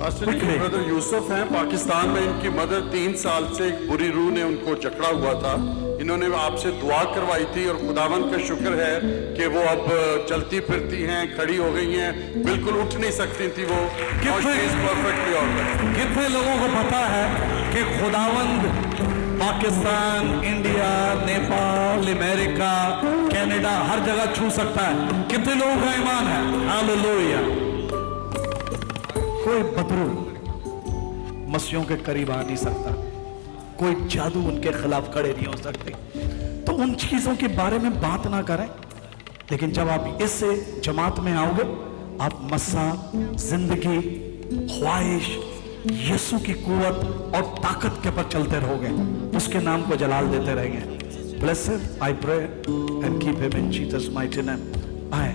Master जी, brother Yusuf हैं पाकिस्तान में, इनकी मदर 3 साल से एक बुरी रूह ने उनको जकड़ा हुआ था। इन्होंने आपसे दुआ करवाई थी और खुदावंद का शुक्र है कि वो अब चलती फिरती हैं, खड़ी हो गई हैं, बिल्कुल उठ नहीं सकती थी वो। Perfectly alright. कितने लोगों को पता है कि खुदावंद Pakistan, India, Nepal, America, Canada हर जगह छू सकता है? कितने लोगों का ईमान है? हालेलुया। कोई बदरू मसीहों के करीब आ नहीं सकता, कोई जादू उनके खिलाफ खड़े नहीं हो सकते। तो उन चीजों के बारे में बात ना करें, लेकिन जब आप इससे जमात में आओगे, आप मस्सा, जिंदगी, ख्वाहिश, यीशु की कुव्वत और ताकत के पर चलते रहोगे, उसके नाम को जलाल देते रहेंगे। Blessed I pray and keep him in Jesus' mighty name. आए